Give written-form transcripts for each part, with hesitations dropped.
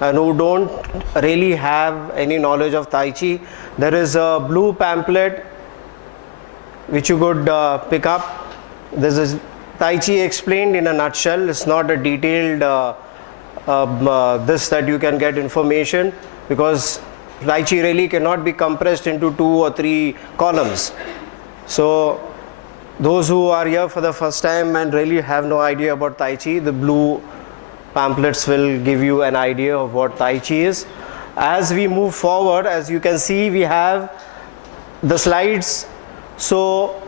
and who don't really have any knowledge of Tai Chi, there is a blue pamphlet which you could pick up. This is Tai Chi explained in a nutshell. It's not a detailed this that you can get information, because Tai Chi really cannot be compressed into 2 or 3 columns. So those who are here for the first time and really have no idea about Tai Chi, the blue pamphlets will give you an idea of what Tai Chi is. As we move forward, as you can see, we have the slides. So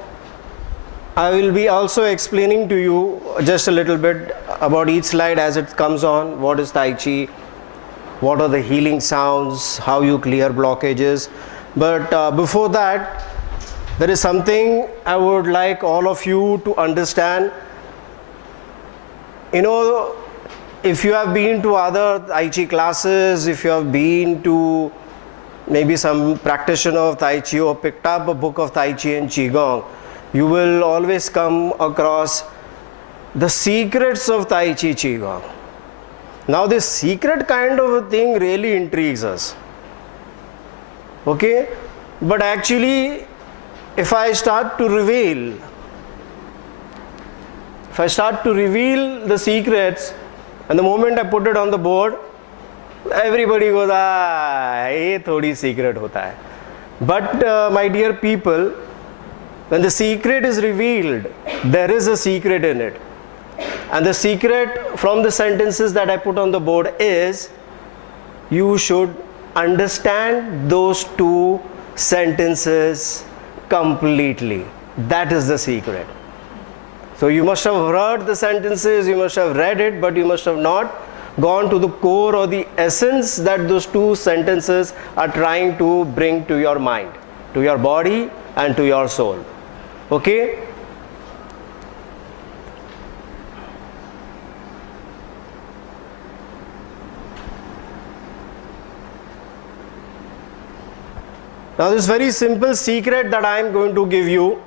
I will be also explaining to you just a little bit about each slide as it comes on. What is Tai Chi? What are the healing sounds? How you clear blockages? But before that, there is something I would like all of you to understand. You know, if you have been to other Tai Chi classes, if you have been to maybe some practitioner of Tai Chi or picked up a book of Tai Chi and Qigong, you will always come across the secrets of Tai Chi Qigong. Now this secret kind of a thing really intrigues us. Okay? But actually, if I start to reveal the secrets, and the moment I put it on the board, everybody goes, ye thodi secret hota hai. But my dear people, when the secret is revealed, there is a secret in it. And the secret from the sentences that I put on the board is, you should understand those 2 sentences completely. That is the secret. So you must have heard the sentences, you must have read it, but you must have not gone to the core or the essence that those 2 sentences are trying to bring to your mind, to your body and to your soul. Okay? Now this very simple secret that I am going to give you,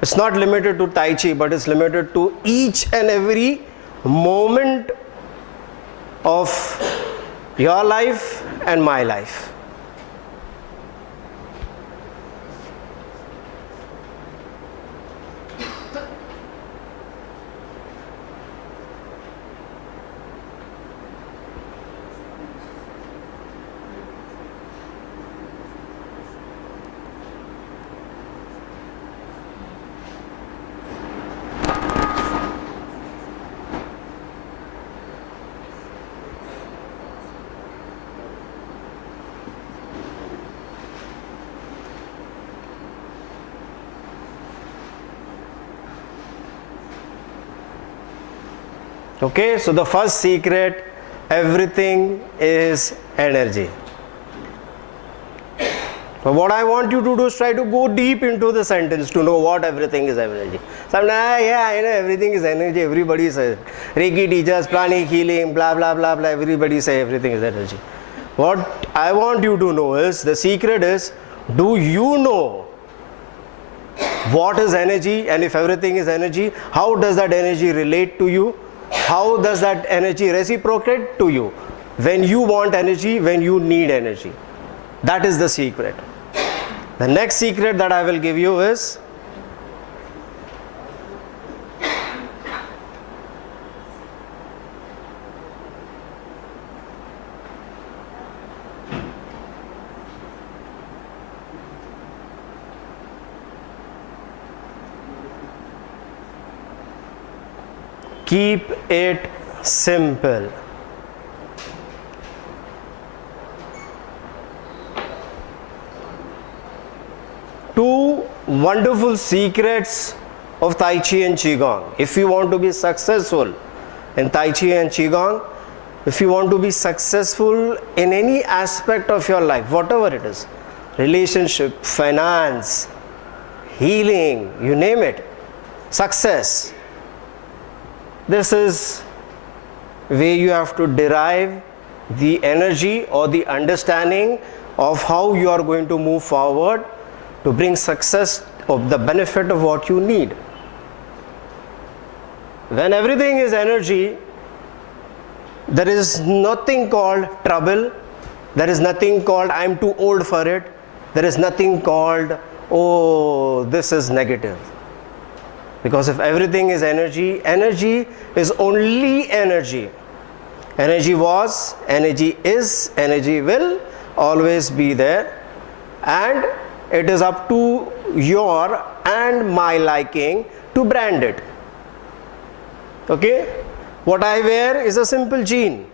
it's not limited to Tai Chi, but it's limited to each and every moment of your life and my life. Okay, so the first secret, everything is energy. So what I want you to do is try to go deep into the sentence to know what everything is energy. Sometimes, yeah, I know everything is energy, everybody says. Reiki teachers, pranic healing, blah, blah, blah, blah, everybody say everything is energy. What I want you to know is, the secret is, do you know what is energy? And if everything is energy, how does that energy relate to you? How does that energy reciprocate to you when you want energy, when you need energy? That is the secret. The next secret that I will give you is, keep it simple. Two wonderful secrets of Tai Chi and Qigong. If you want to be successful in Tai Chi and Qigong, if you want to be successful in any aspect of your life, whatever it is, relationship, finance, healing, you name it, success, this is where you have to derive the energy or the understanding of how you are going to move forward to bring success of the benefit of what you need. When everything is energy, There is nothing called trouble. There is nothing called I'm too old for it. There is nothing called, oh, this is negative. Because if everything is energy, energy is only energy. Energy was, energy is, energy will always be there. And it is up to your and my liking to brand it. Okay? What I wear is a simple jean.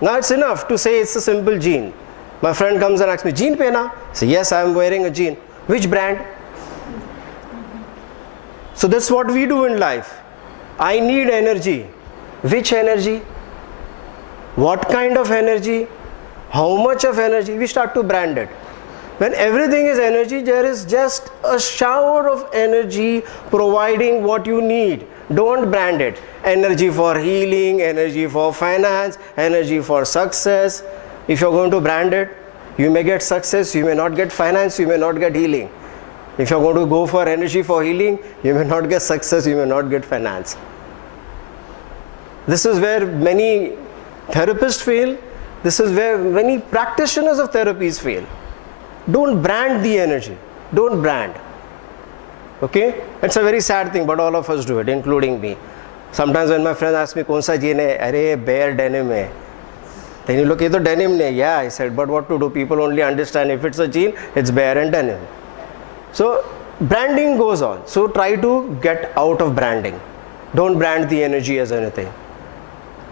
Now it's enough to say it's a simple jean. My friend comes and asks me, jean pehna? I say, yes, I am wearing a jean. Which brand? So that's what we do in life. I need energy. Which energy? What kind of energy? How much of energy? We start to brand it. When everything is energy, there is just a shower of energy providing what you need. Don't brand it. Energy for healing, energy for finance, energy for success. If you're going to brand it, you may get success, you may not get finance, you may not get healing. If you're going to go for energy for healing, you may not get success, you may not get finance. This is where many therapists fail. This is where many practitioners of therapies fail. Don't brand the energy. Don't brand. Okay? It's a very sad thing, but all of us do it, including me. Sometimes when my friends ask me, "Kaun sa jean hai?" "Arey, bare denim hai." Then you look, "Ye to denim nahi." Yeah, I said, but what to do? People only understand if it's a jean, it's bare and denim. So branding goes on. So try to get out of branding. Don't brand the energy as anything.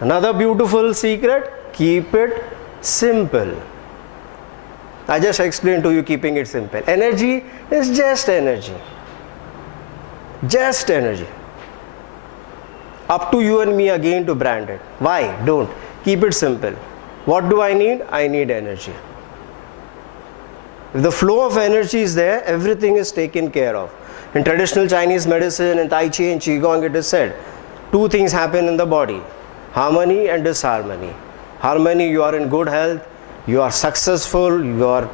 Another beautiful secret, keep it simple. I just explained to you keeping it simple. Energy is just energy. Just energy. Up to you and me again to brand it. Why? Don't. Keep it simple. What do I need? I need energy. If the flow of energy is there, everything is taken care of. In traditional Chinese medicine, in Tai Chi and Qigong, it is said, two things happen in the body. Harmony and disharmony. Harmony, you are in good health, you are successful, you are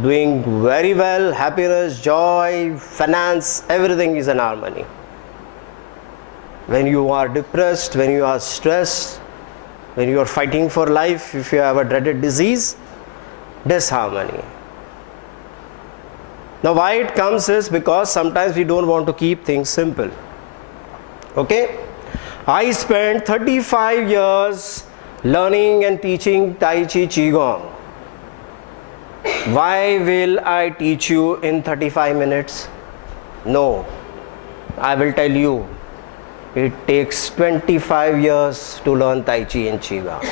doing very well, happiness, joy, finance, everything is in harmony. When you are depressed, when you are stressed, when you are fighting for life, if you have a dreaded disease, disharmony. Now why it comes is because sometimes we don't want to keep things simple. Okay? I spent 35 years learning and teaching Tai Chi Qigong. Why will I teach you in 35 minutes? No. I will tell you. It takes 25 years to learn Tai Chi and Qigong.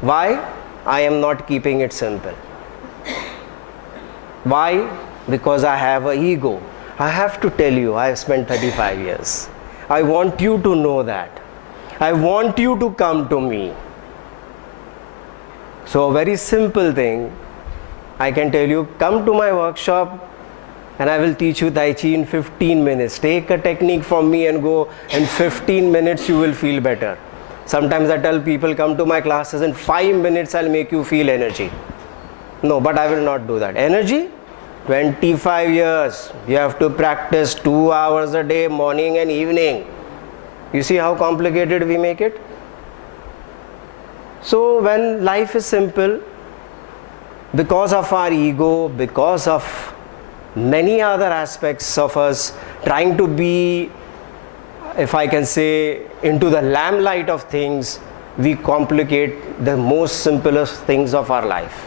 Why? I am not keeping it simple. Why? Because I have an ego. I have to tell you, I have spent 35 years. I want you to know that. I want you to come to me. So a very simple thing, I can tell you, come to my workshop and I will teach you Tai Chi in 15 minutes. Take a technique from me and go, in 15 minutes you will feel better. Sometimes I tell people, come to my classes, in 5 minutes I'll make you feel energy. No, but I will not do that. Energy? 25 years. You have to practice 2 hours a day, morning and evening. You see how complicated we make it? So when life is simple, because of our ego, because of many other aspects of us trying to be, if I can say, into the lamplight of things, we complicate the most simplest things of our life.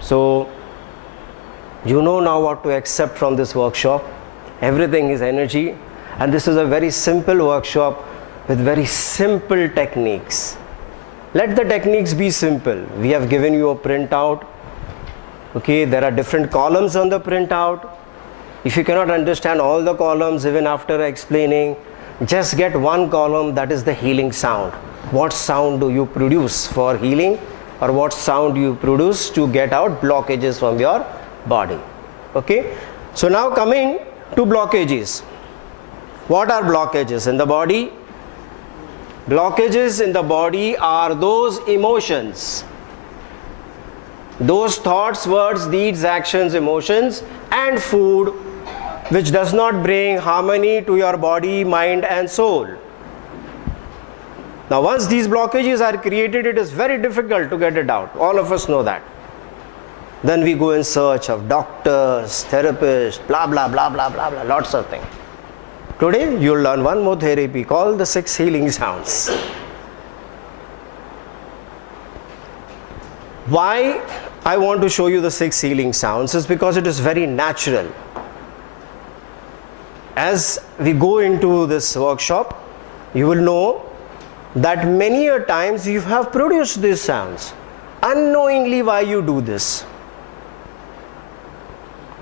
So you know now what to accept from this workshop. Everything is energy, and this is a very simple workshop with very simple techniques. Let the techniques be simple. We have given you a printout. Okay, there are different columns on the printout. If you cannot understand all the columns even after explaining, just get one column, that is the healing sound. What sound do you produce for healing, or what sound you produce to get out blockages from your body? Okay, so now coming to blockages. What are blockages in the body? Blockages in the body are those emotions, those thoughts, words, deeds, actions, emotions and food which does not bring harmony to your body, mind and soul. Now once these blockages are created, it is very difficult to get it out. All of us know that. Then we go in search of doctors, therapists, blah blah blah blah blah blah, lots of things. Today you'll learn one more therapy called the 6 healing sounds. Why I want to show you the 6 healing sounds is because it is very natural. As we go into this workshop, you will know that many a times you have produced these sounds unknowingly. Why you do this?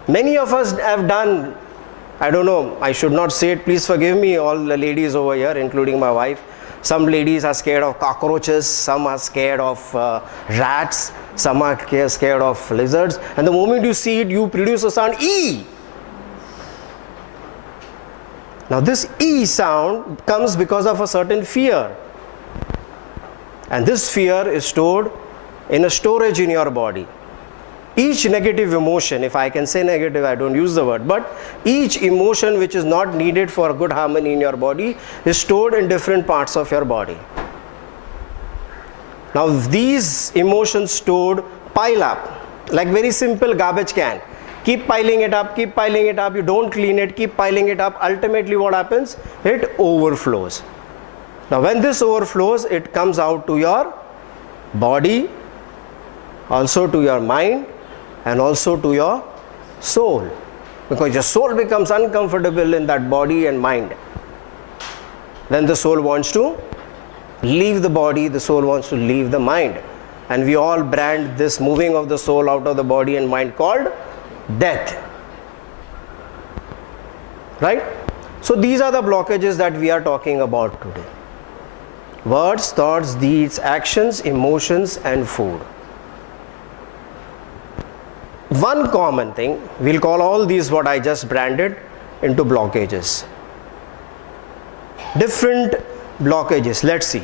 Many of us have done, I don't know, I should not say it, please forgive me, all the ladies over here, including my wife. Some ladies are scared of cockroaches, some are scared of rats, some are scared of lizards, and the moment you see it, you produce a sound E. Now this E sound comes because of a certain fear, and this fear is stored in a storage in your body. Each negative emotion, if I can say negative, I don't use the word, but each emotion which is not needed for good harmony in your body is stored in different parts of your body. Now these emotions stored pile up, like very simple garbage can. Keep piling it up, you don't clean it, keep piling it up. Ultimately what happens? It overflows. Now when this overflows, it comes out to your body, also to your mind, and also to your soul, because your soul becomes uncomfortable in that body and mind. Then the soul wants to leave the body, the soul wants to leave the mind, and we all brand this moving of the soul out of the body and mind called death, right? So these are the blockages that we are talking about today: words, thoughts, deeds, actions, emotions, and food. One common thing, we'll call all these what I just branded into blockages. Different blockages, let's see.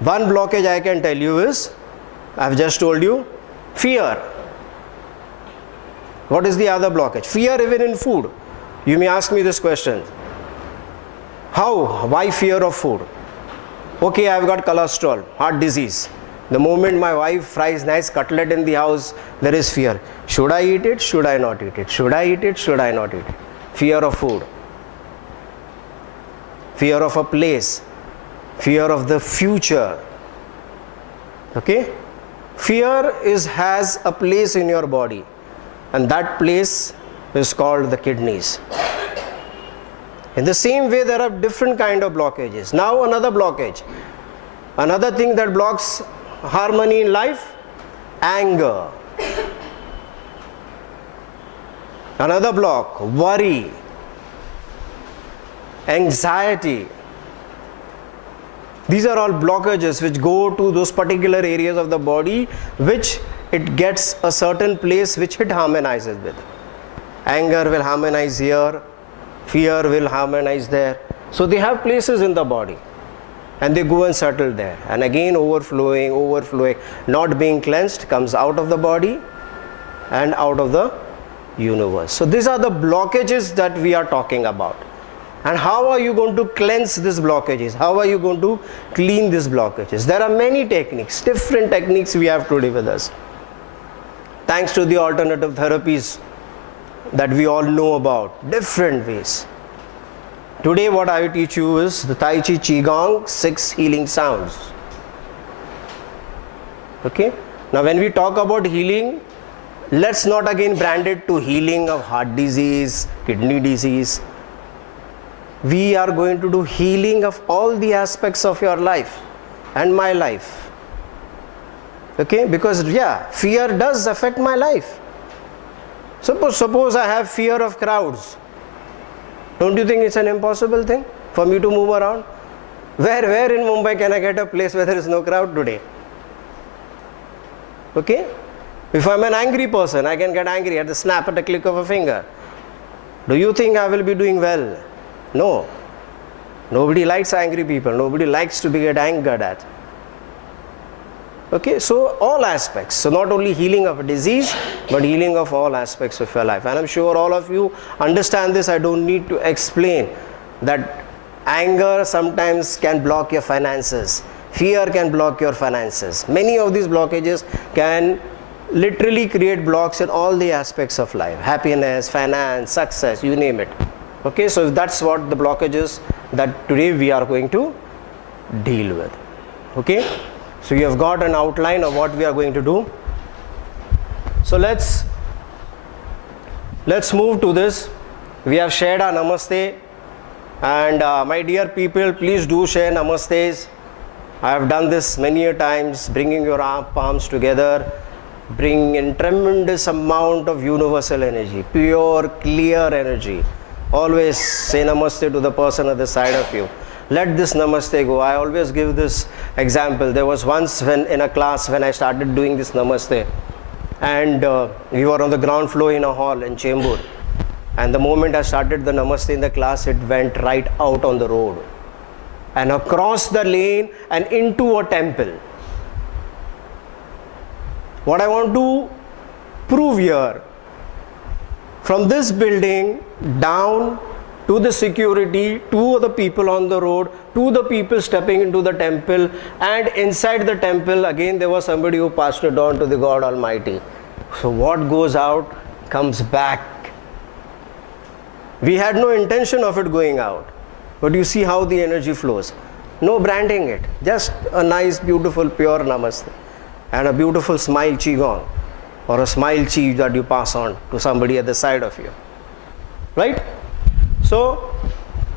One blockage I can tell you is, I've just told you, fear. What is the other blockage? Fear even in food. You may ask me this question: how? Why fear of food? Okay, I've got cholesterol, heart disease. The moment my wife fries nice cutlet in the house, there is fear. Should I eat it? Should I not eat it? Should I eat it? Should I not eat it? Fear of food. Fear of a place. Fear of the future. Okay? Fear has a place in your body, and that place is called the kidneys. In the same way, there are different kind of blockages. Now another blockage. Another thing that blocks harmony in life: anger. Another block: worry, anxiety. These are all blockages which go to those particular areas of the body which it gets a certain place which it harmonizes with. Anger will harmonize here, fear will harmonize there. So they have places in the body, and they go and settle there, and again overflowing, not being cleansed, comes out of the body and out of the universe. So these are the blockages that we are talking about. And how are you going to cleanse these blockages? How are you going to clean these blockages? There are many techniques, different techniques we have today with us. Thanks to the alternative therapies that we all know about, different ways. Today what I will teach you is the Tai Chi Qigong 6 healing sounds. Okay? Now when we talk about healing, let's not again brand it to healing of heart disease, kidney disease. We are going to do healing of all the aspects of your life and my life. Okay? Because fear does affect my life. Suppose I have fear of crowds. Don't you think it's an impossible thing for me to move around? Where in Mumbai can I get a place where there is no crowd today? Okay? If I'm an angry person, I can get angry at the click of a finger. Do you think I will be doing well? No. Nobody likes angry people. Nobody likes to get angered at. Okay, so all aspects. So not only healing of a disease, but healing of all aspects of your life. And I'm sure all of you understand this. I don't need to explain that Anger sometimes can block your finances. Fear can block your finances. Many of these blockages can literally create blocks in all the aspects of life. Happiness, finance, success, you name it. Okay, so that's what the blockages that today we are going to deal with. Okay, so you have got an outline of what we are going to do. So let's move to this. We have shared our namaste, and my dear people, please do share namastes. I have done this many a times, bringing your palms together, bring in tremendous amount of universal energy, pure, clear energy. Always say namaste to the person at the side of you. Let this namaste go. I always give this example. There was once when in a class when I started doing this namaste, and we were on the ground floor in a hall in Chembur, and the moment I started the namaste in the class, it went right out on the road and across the lane and into a temple. What I want to prove here, from this building down to the security, to the people on the road, to the people stepping into the temple, and inside the temple again there was somebody who passed it on to the God Almighty. So what goes out comes back. We had no intention of it going out, but you see how the energy flows. No branding it, just a nice, beautiful, pure namaste and a beautiful smile qigong, or a smile chi that you pass on to somebody at the side of you, right? So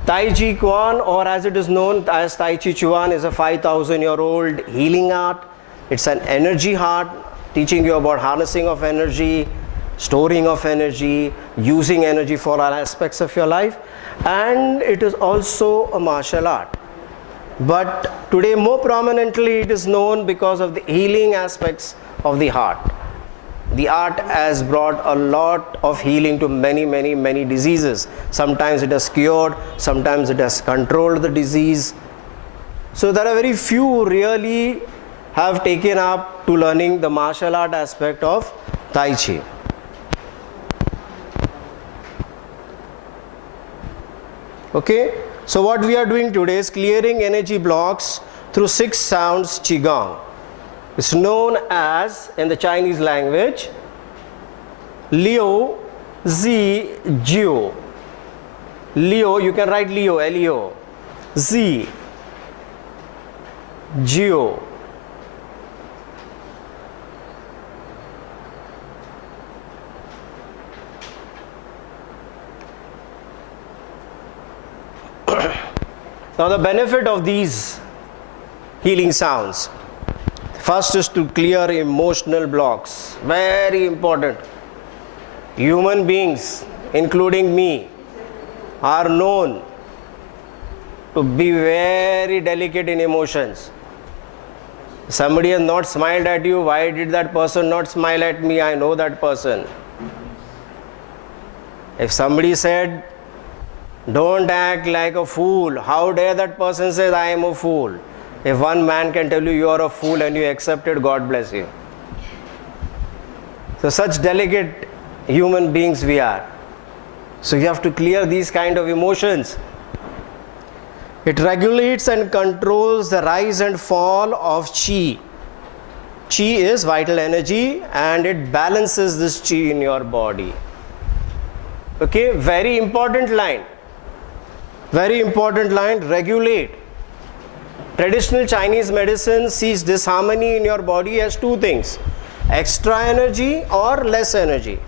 Tai Chi Chuan, or as it is known as Tai Chi Chuan, is a 5,000-year-old healing art. It's an energy art, teaching you about harnessing of energy, storing of energy, using energy for all aspects of your life, and it is also a martial art. But today more prominently it is known because of the healing aspects of the heart. The art has brought a lot of healing to many diseases. Sometimes it has cured, sometimes it has controlled the disease. So there are very few really have taken up to learning the martial art aspect of Tai Chi. Okay, so what we are doing today is clearing energy blocks through 6 sounds Qigong. It's known as, in the Chinese language, Liu Zi Jiu. Liu, you can write Liu, L-E-O. Zi Jiu. Now the benefit of these healing sounds, first is to clear emotional blocks. Very important. Human beings, including me, are known to be very delicate in emotions. Somebody has not smiled at you. Why did that person not smile at me? I know that person. If somebody said, don't act like a fool, how dare that person says, I am a fool? If one man can tell you you are a fool and you accept it, God bless you. So such delicate human beings we are. So you have to clear these kind of emotions. It regulates and controls the rise and fall of Qi. Qi is vital energy, and it balances this Qi in your body. Okay, very important line. Very important line, regulate. Traditional Chinese medicine sees disharmony in your body as 2 things: extra energy or less energy.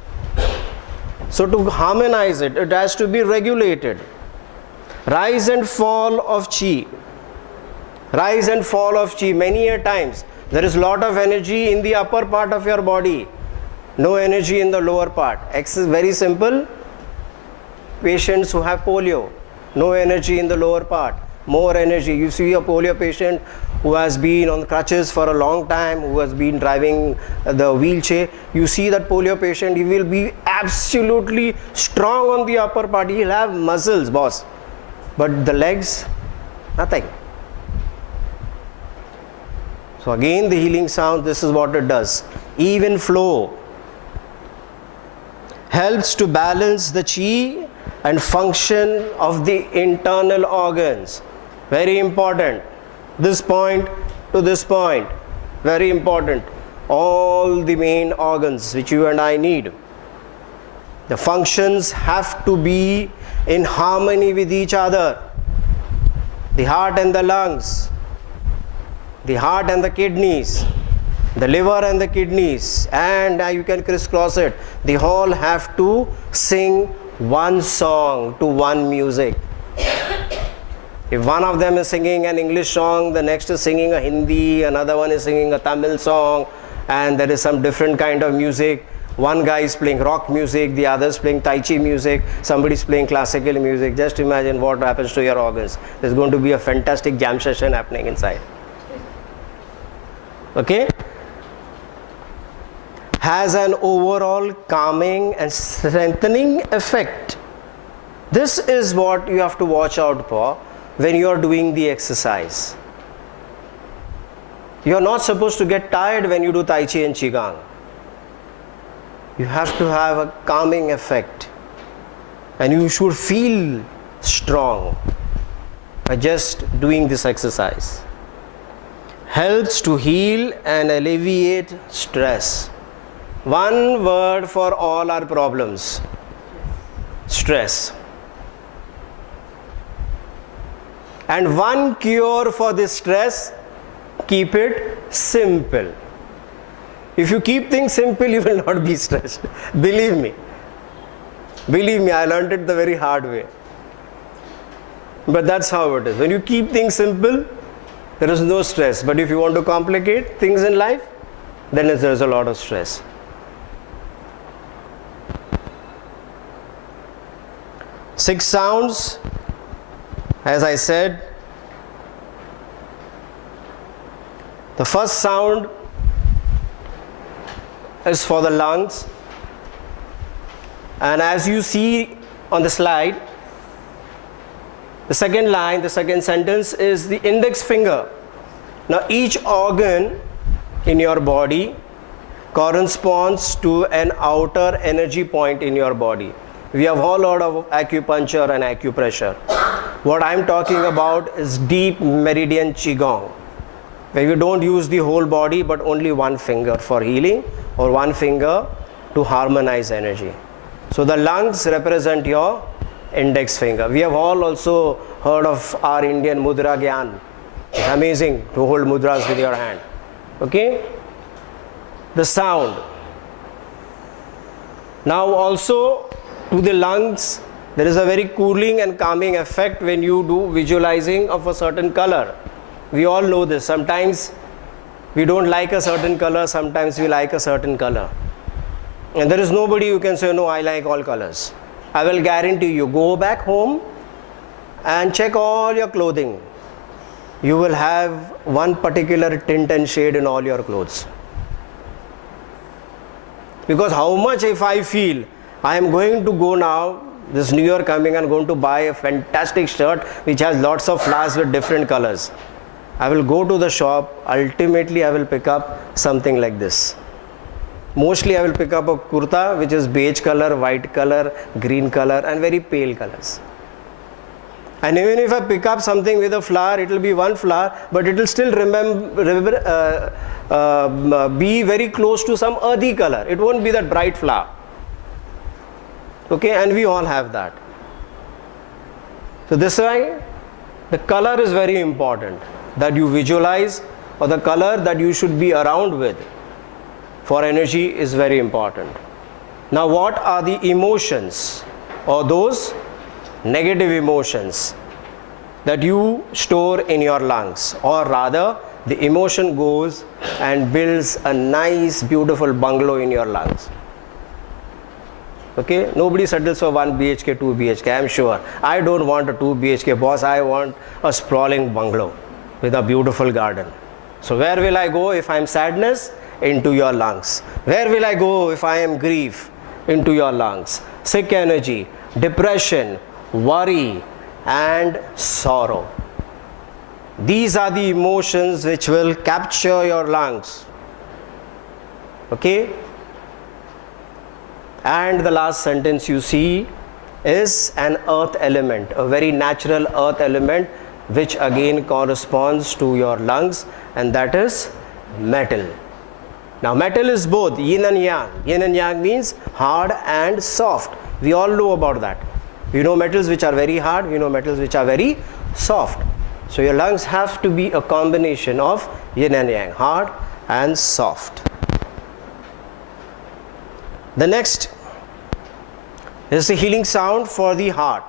So to harmonize it, it has to be regulated. Rise and fall of Qi. Rise and fall of Qi. Many a times there is lot of energy in the upper part of your body, no energy in the lower part. X is very simple. Patients who have polio, no energy in the lower part, more energy. You see a polio patient who has been on crutches for a long time, who has been driving the wheelchair. You see that polio patient, he will be absolutely strong on the upper part. He'll have muscles, boss. But the legs, nothing. So again, the healing sound, this is what it does. Even flow helps to balance the Qi and function of the internal organs. Very important. This point to this point, very important. All the main organs which you and I need, the functions have to be in harmony with each other. The heart and the lungs, the heart and the kidneys, the liver and the kidneys, and you can crisscross it. They all have to sing one song to one music. If one of them is singing an English song, the next is singing a Hindi, another one is singing a Tamil song, and there is some different kind of music. One guy is playing rock music, the other is playing Tai Chi music, somebody is playing classical music. Just imagine what happens to your organs. There's going to be a fantastic jam session happening inside. Okay? Has an overall calming and strengthening effect. This is what you have to watch out for when you are doing the exercise. You are not supposed to get tired when you do Tai Chi and Qigong. You have to have a calming effect, and you should feel strong by just doing this exercise. Helps to heal and alleviate stress. One word for all our problems: stress. And one cure for this stress: keep it simple. If you keep things simple, you will not be stressed. Believe me. Believe me, I learned it the very hard way. But that's how it is. When you keep things simple, there is no stress. But if you want to complicate things in life, then there is a lot of stress. Six sounds, as I said. The first sound is for the lungs, and as you see on the slide, the second line, the second sentence is the index finger. Now each organ in your body corresponds to an outer energy point in your body. We have all heard of acupuncture and acupressure. What I am talking about is deep meridian Qigong, where you don't use the whole body but only one finger for healing, or one finger to harmonize energy. So the lungs represent your index finger. We have all also heard of our Indian mudra gyan. It's amazing to hold mudras with your hand. Okay? The sound. Now also to the lungs, there is a very cooling and calming effect when you do visualizing of a certain color. We all know this. Sometimes we don't like a certain color, sometimes we like a certain color. And there is nobody who can say, no, I like all colors. I will guarantee you, go back home and check all your clothing. You will have one particular tint and shade in all your clothes. Because how much if I feel, I am going to go now, this New Year coming, I'm going to buy a fantastic shirt which has lots of flowers with different colors. I will go to the shop, ultimately I will pick up something like this. Mostly I will pick up a kurta which is beige color, white color, green color and very pale colors. And even if I pick up something with a flower, it will be one flower, but it will still be very close to some earthy color. It won't be that bright flower. Okay, and we all have that. So this is why the color is very important, that you visualize, or the color that you should be around with for energy is very important. Now what are the emotions, or those negative emotions that you store in your lungs, or rather the emotion goes and builds a nice beautiful bungalow in your lungs. Okay, nobody settles for 1 BHK, 2 BHK, I am sure. I don't want a 2 BHK, boss, I want a sprawling bungalow with a beautiful garden. So where will I go if I am sadness? Into your lungs. Where will I go if I am grief? Into your lungs. Sick energy, depression, worry and sorrow. These are the emotions which will capture your lungs. Okay? And the last sentence you see is an earth element, a very natural earth element, which again corresponds to your lungs, and that is metal. Now metal is both yin and yang. Yin and yang means hard and soft. We all know about that. You know metals which are very hard, you know metals which are very soft. So your lungs have to be a combination of yin and yang, hard and soft. The next is the healing sound for the heart.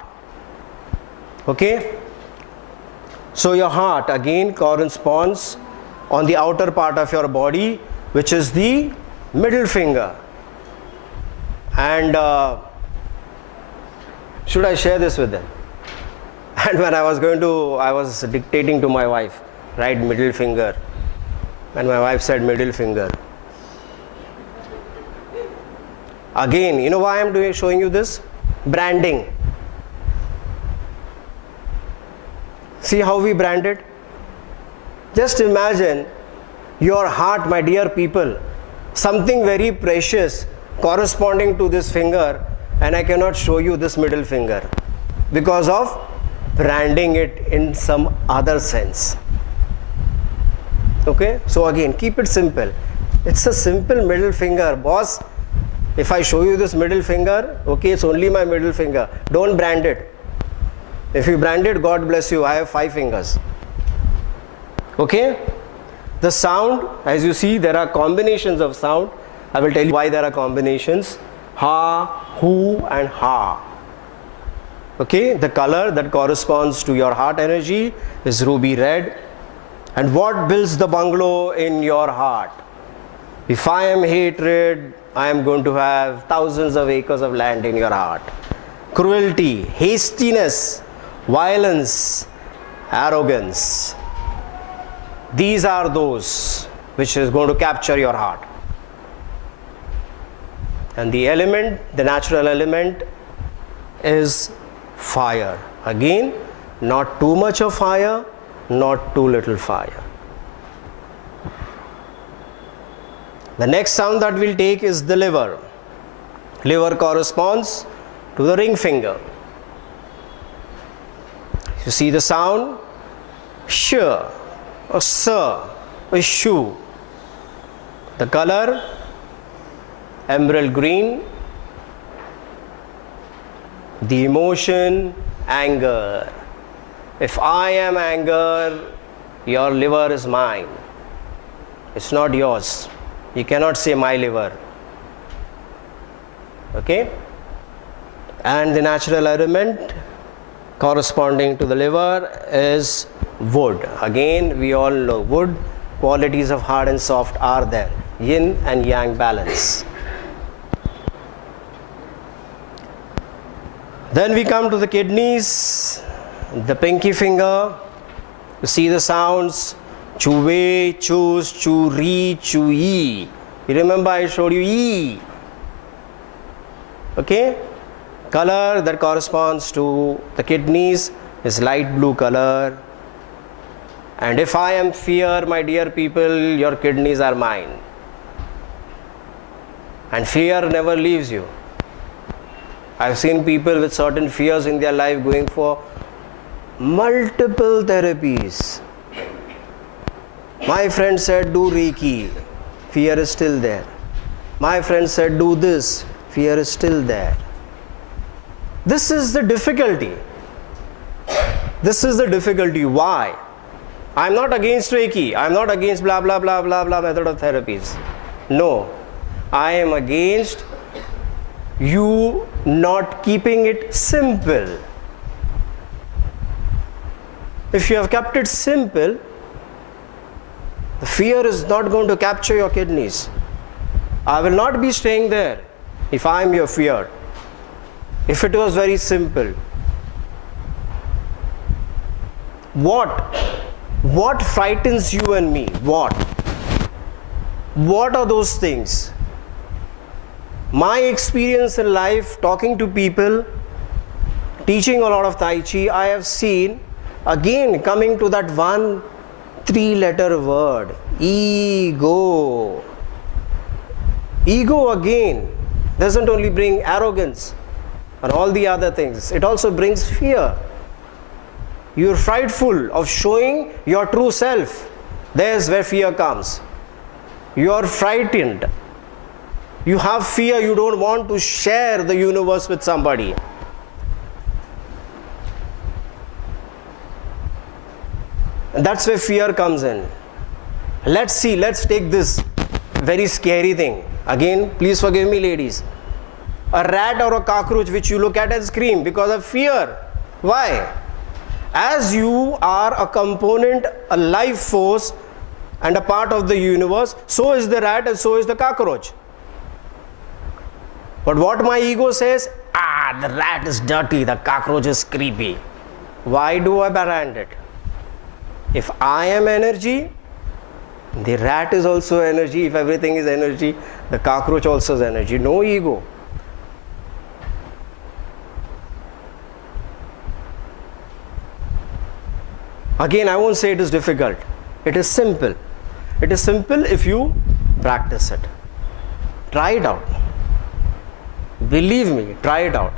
Okay? So your heart again corresponds on the outer part of your body, which is the middle finger. And should I share this with them? And when I was dictating to my wife, right, middle finger. And my wife said middle finger. Again, you know why I'm showing you this? Branding. See how we brand it? Just imagine your heart, my dear people, something very precious corresponding to this finger, and I cannot show you this middle finger because of branding it in some other sense. Okay, so again, keep it simple. It's a simple middle finger, boss. If I show you this middle finger, okay, it's only my middle finger. Don't brand it. If you brand it, God bless you, I have 5 fingers. Okay? The sound, as you see, there are combinations of sound. I will tell you why there are combinations. Ha, hu and ha. Okay, the color that corresponds to your heart energy is ruby red. And what builds the bungalow in your heart? If I am hatred, I am going to have thousands of acres of land in your heart. Cruelty, hastiness, violence, arrogance. These are those which is going to capture your heart. And the element, the natural element, is fire. Again, not too much of fire, not too little fire. The next sound that we'll take is the liver. Liver corresponds to the ring finger. You see the sound? Sh, or sa, or shu. The color? Emerald green. The emotion? Anger. If I am anger, your liver is mine. It's not yours. You cannot say my liver. Okay? And the natural element corresponding to the liver is wood. Again, we all know wood, qualities of hard and soft are there. Yin and yang balance. Then we come to the kidneys, the pinky finger. You see the sounds: chu-wei, choose, chu-ri, chu-yi. You remember I showed you yi. Okay? Color that corresponds to the kidneys is light blue color. And if I am fear, my dear people, your kidneys are mine. And fear never leaves you. I've seen people with certain fears in their life going for multiple therapies. My friend said do Reiki, fear is still there. My friend said do this, fear is still there. This is the difficulty. This is the difficulty. Why? I'm not against Reiki. I'm not against blah blah blah blah blah method of therapies. No. I am against you not keeping it simple. If you have kept it simple, the fear is not going to capture your kidneys. I will not be staying there if I am your fear. If it was very simple. What frightens you and me? What are those things? My experience in life, talking to people, teaching a lot of Tai Chi, I have seen, again coming to that one 3-letter word, ego. Ego again doesn't only bring arrogance, and all the other things. It also brings fear. You're frightful of showing your true self. There's where fear comes. You're frightened. You have fear. You don't want to share the universe with somebody. And that's where fear comes in. Let's take this very scary thing. Again, please forgive me, ladies. A rat or a cockroach which you look at and scream because of fear. Why? As you are a component, a life force, and a part of the universe, so is the rat and so is the cockroach. But what my ego says, the rat is dirty, the cockroach is creepy. Why do I brand it? If I am energy, the rat is also energy. If everything is energy, the cockroach also is energy. No ego. Again, I won't say it is difficult. It is simple. It is simple if you practice it. Try it out. Believe me, try it out.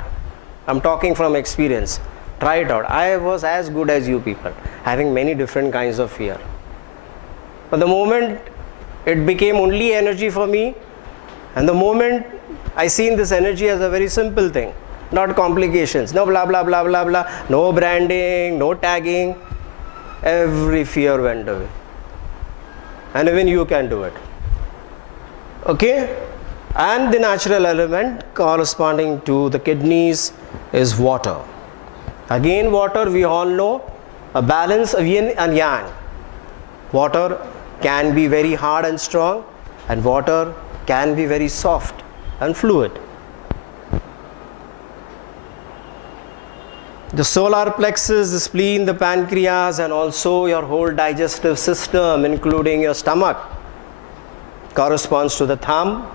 I'm talking from experience. Try it out. I was as good as you people, having many different kinds of fear. But the moment it became only energy for me, and the moment I seen this energy as a very simple thing, not complications, no blah blah blah blah blah, no branding, no tagging, every fear went away. And even you can do it. Okay? And the natural element corresponding to the kidneys is water. Again, water, we all know, a balance of yin and yang. Water can be very hard and strong, and water can be very soft and fluid. The solar plexus, the spleen, the pancreas, and also your whole digestive system, including your stomach, corresponds to the thumb.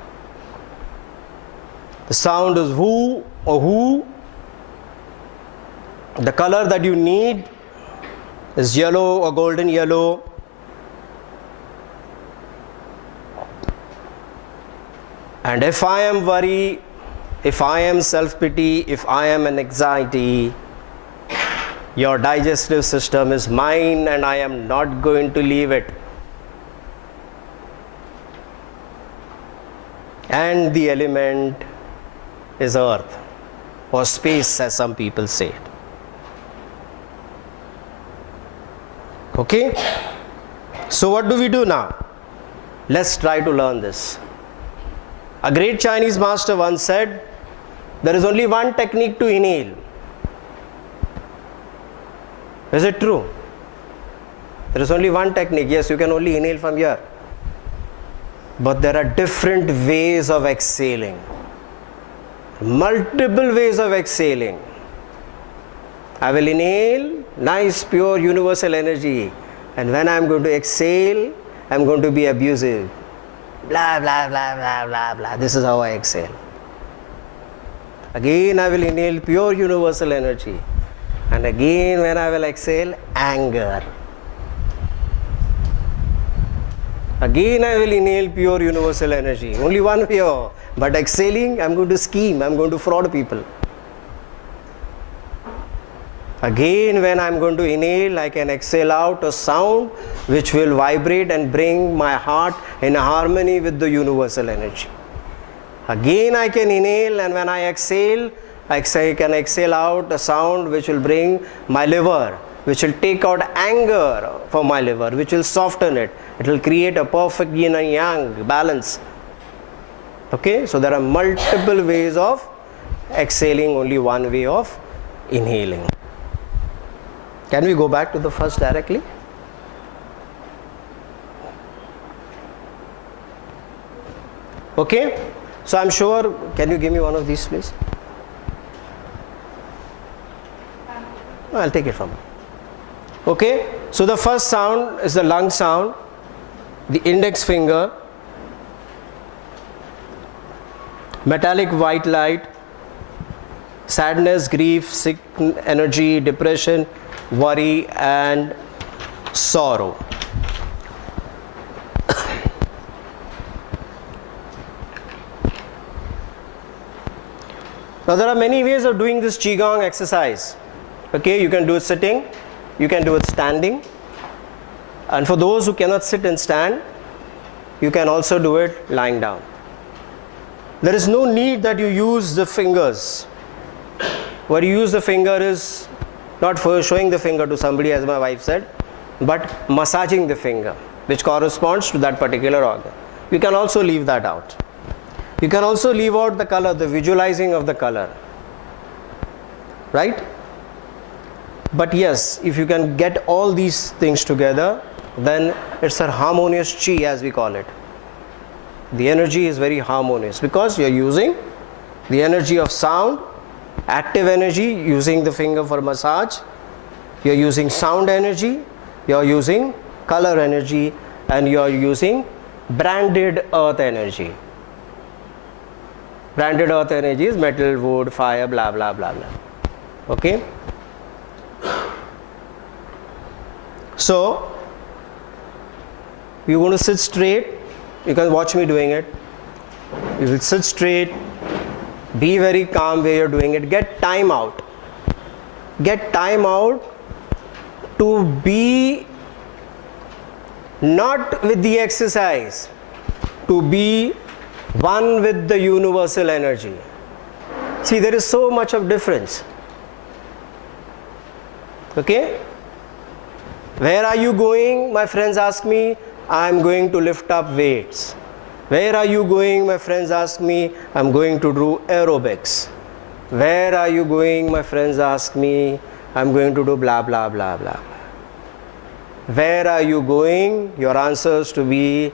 The sound is whoo or whoo. The color that you need is yellow or golden yellow. And if I am worry, if I am self-pity, if I am an anxiety, your digestive system is mine and I am not going to leave it. And the element is earth or space, as some people say. Okay? So what do we do now? Let's try to learn this. A great Chinese master once said, there is only one technique to inhale. Is it true? There is only one technique. Yes, you can only inhale from here. But there are different ways of exhaling. Multiple ways of exhaling. I will inhale nice, pure, universal energy. And when I am going to exhale, I am going to be abusive. Blah, blah, blah, blah, blah, blah. This is how I exhale. Again, I will inhale pure, universal energy. And again, when I will exhale, anger. Again, I will inhale pure, universal energy. Only one way. But exhaling, I am going to scheme. I am going to fraud people. Again, when I am going to inhale, I can exhale out a sound which will vibrate and bring my heart in harmony with the universal energy. Again, I can inhale, and when I exhale, I can exhale out a sound which will bring my liver, which will take out anger from my liver, which will soften it. It will create a perfect yin and yang balance. Okay, so there are multiple ways of exhaling, only one way of inhaling. Can we go back to the first directly? Okay, so I'm sure, can you give me one of these please? I'll take it from you. Okay, so the first sound is the lung sound, the index finger, metallic white light, sadness, grief, sick energy, depression, worry and sorrow. Now there are many ways of doing this Qigong exercise. Okay, you can do it sitting, you can do it standing, and for those who cannot sit and stand, you can also do it lying down. There is no need that you use the fingers. What you use the finger is not for showing the finger to somebody, as my wife said, but massaging the finger, which corresponds to that particular organ. You can also leave that out. You can also leave out the color, the visualizing of the color, right? But yes, if you can get all these things together, then it's a harmonious chi, as we call it. The energy is very harmonious because you're using the energy of sound, active energy, using the finger for massage, you're using sound energy, you're using color energy, and you're using branded earth energy. Branded earth energy is metal, wood, fire, blah blah blah blah. Okay? So you're going to sit straight. You can watch me doing it. You will sit straight, be very calm where you're doing it. Get time out. Get time out to be not with the exercise, to be one with the universal energy. See, there is so much of difference. Okay? Where are you going? My friends ask me, I am going to lift up weights. Where are you going? My friends ask me, I am going to do aerobics. Where are you going? My friends ask me, I am going to do blah blah blah blah. Where are you going? Your answers to be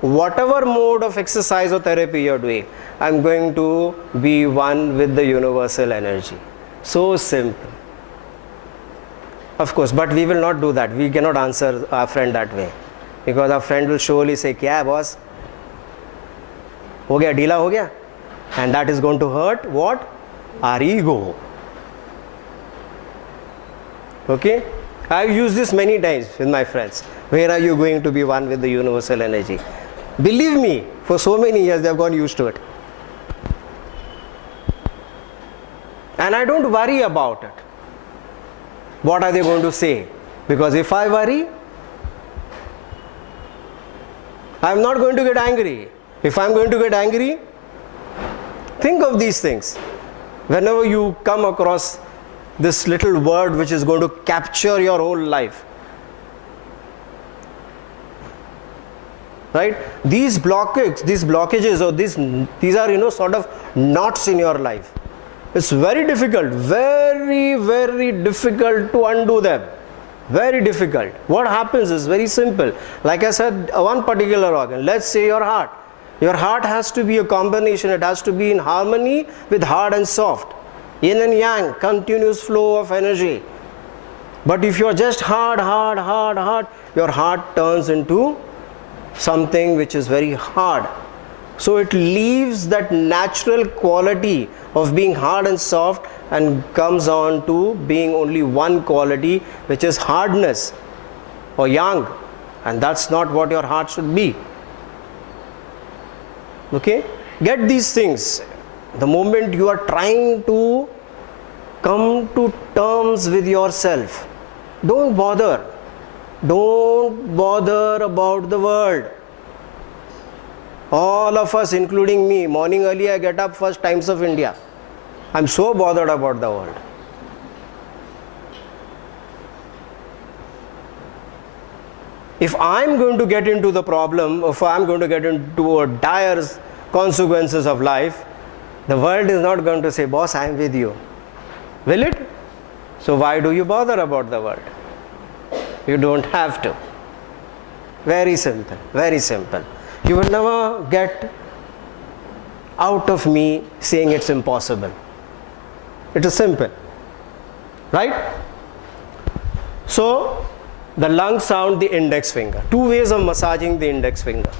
whatever mode of exercise or therapy you are doing. I am going to be one with the universal energy. So simple. Of course, but we will not do that. We cannot answer our friend that way. Because our friend will surely say, "Kya hai, boss? Ho gaya, deela ho gaya?" And that is going to hurt what? Our ego. Okay? I have used this many times with my friends. Where are you going to be one with the universal energy? Believe me, for so many years they have gone used to it. And I don't worry about it. What are they going to say? Because if I worry, I am not going to get angry. If I am going to get angry, think of these things. Whenever you come across this little word which is going to capture your whole life, right? These blockages, or these are sort of knots in your life. It's very difficult, very, very difficult to undo them. Very difficult. What happens is very simple. Like I said, one particular organ, let's say your heart. Your heart has to be a combination, it has to be in harmony with hard and soft. Yin and yang, continuous flow of energy. But if you're just hard, your heart turns into something which is very hard. So it leaves that natural quality of being hard and soft and comes on to being only one quality, which is hardness or yang. And that's not what your heart should be. Okay? Get these things. The moment you are trying to come to terms with yourself, don't bother. Don't bother about the world. All of us, including me, morning early I get up, first Times of India. I'm so bothered about the world. If I'm going to get into the problem, if I'm going to get into a dire consequences of life, the world is not going to say, "Boss, I'm with you." Will it? So why do you bother about the world? You don't have to. Very simple, very simple. You will never get out of me saying it's impossible. It is simple, right? So the lung sound, the index finger. Two ways of massaging the index finger.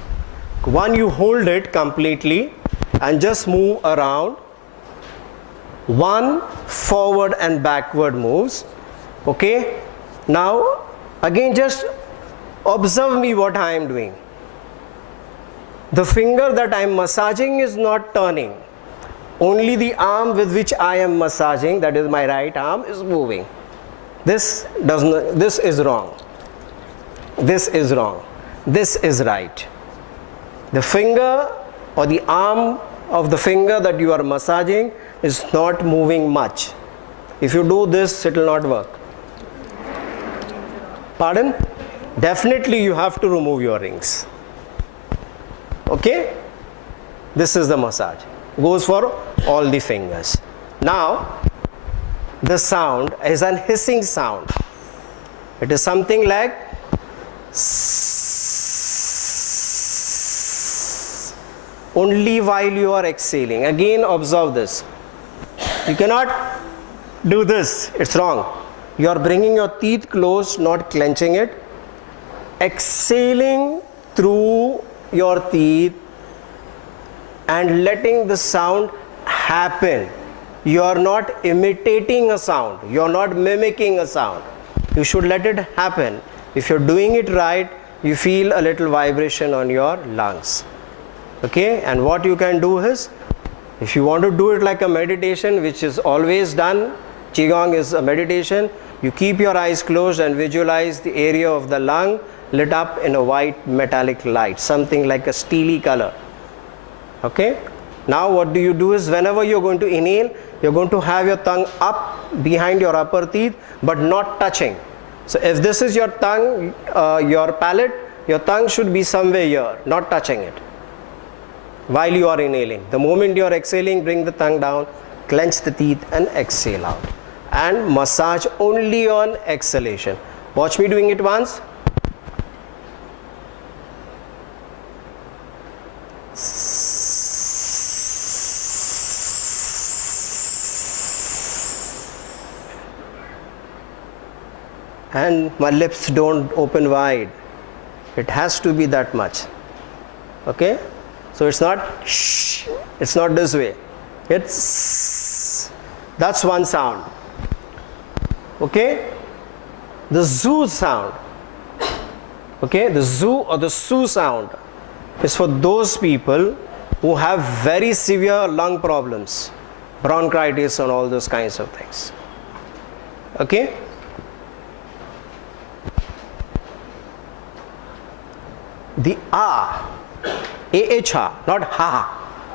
One, you hold it completely and just move around. One, forward and backward moves. Okay? Now again, just observe me what I am doing. The finger that I am massaging is not turning. only the arm with which I am massaging, that is my right arm, is moving. This is wrong. This is wrong. This is right. The finger or the arm of the finger that you are massaging is not moving much. If you do this, it will not work. Pardon? Definitely you have to remove your rings. Okay? This is the massage. Goes for all the fingers. Now, the sound is an hissing sound. It is something like only while you are exhaling. Again, observe this. You cannot do this. It's wrong. You are bringing your teeth close, not clenching it. Exhaling through your teeth and letting the sound happen. You are not imitating a sound. You are not mimicking a sound. You should let it happen. If you're doing it right, you feel a little vibration on your lungs. Okay? And what you can do is, if you want to do it like a meditation, which is always done, Qigong is a meditation, you keep your eyes closed and visualize the area of the lung lit up in a white metallic light, something like a steely color. Okay? Now what do you do is, whenever you're going to inhale, you're going to have your tongue up behind your upper teeth, but not touching. So if this is your tongue, your palate, your tongue should be somewhere here, not touching it while you are inhaling. The moment you are exhaling, bring the tongue down, clench the teeth and exhale out. And massage only on exhalation. Watch me doing it once. And my lips don't open wide. It has to be that much. Okay? So it's not shh, it's not this way. It's that's one sound. Okay? The zoo sound. Okay? The zoo or the su sound is for those people who have very severe lung problems, bronchitis and all those kinds of things. Okay? The ah, ah, not ha,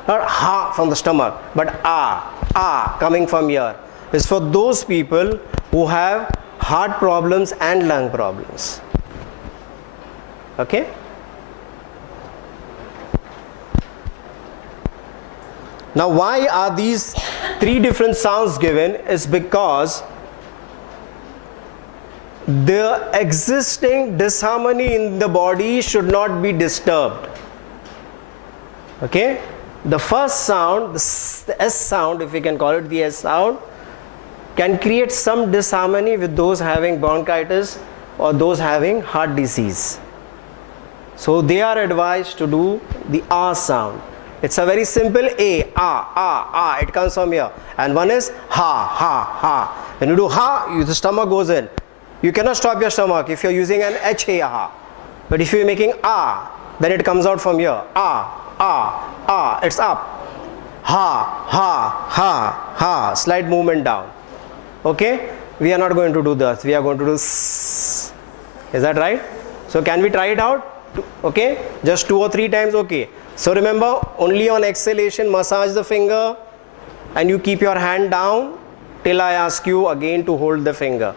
not ha from the stomach, but ah coming from here, is for those people who have heart problems and lung problems. Okay? Now why are these three different sounds given is because the existing disharmony in the body should not be disturbed. Okay? The first sound, the S sound, if we can call it the S sound, can create some disharmony with those having bronchitis or those having heart disease. So they are advised to do the R sound. It's a very simple A, it comes from here. And one is ha. When you do ha, the stomach goes in. You cannot stop your stomach if you're using an ha. But if you're making then it comes out from here. It's up. Ha. Slight movement down. Okay? We are not going to do this. We are going to do s. Is that right? So can we try it out? Okay? Just 2 or 3 times. Okay. So remember, only on exhalation, massage the finger and you keep your hand down till I ask you again to hold the finger.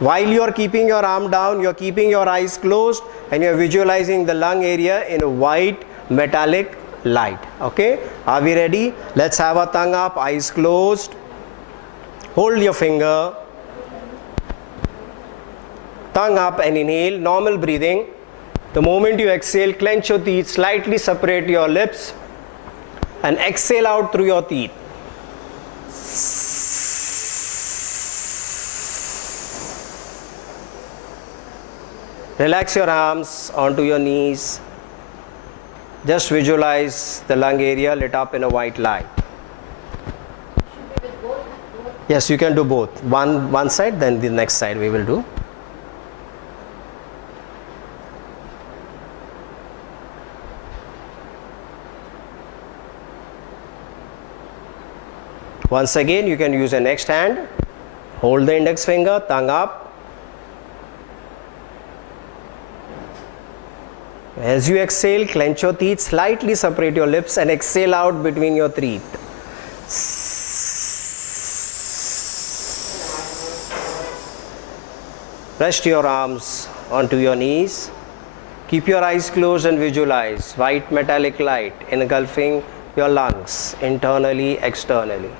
While you are keeping your arm down, you are keeping your eyes closed and you are visualizing the lung area in a white metallic light. Okay? Are we ready? Let's have our tongue up, eyes closed. Hold your finger. Tongue up and inhale, normal breathing. The moment you exhale, clench your teeth, slightly separate your lips and exhale out through your teeth. Relax your arms onto your knees. Just visualize the lung area lit up in a white light. Yes, you can do both. One side, then the next side we will do. Once again, you can use your next hand. Hold the index finger, tongue up. As you exhale, clench your teeth, slightly separate your lips and exhale out between your teeth. Rest your arms onto your knees. Keep your eyes closed and visualize white metallic light engulfing your lungs, internally, externally.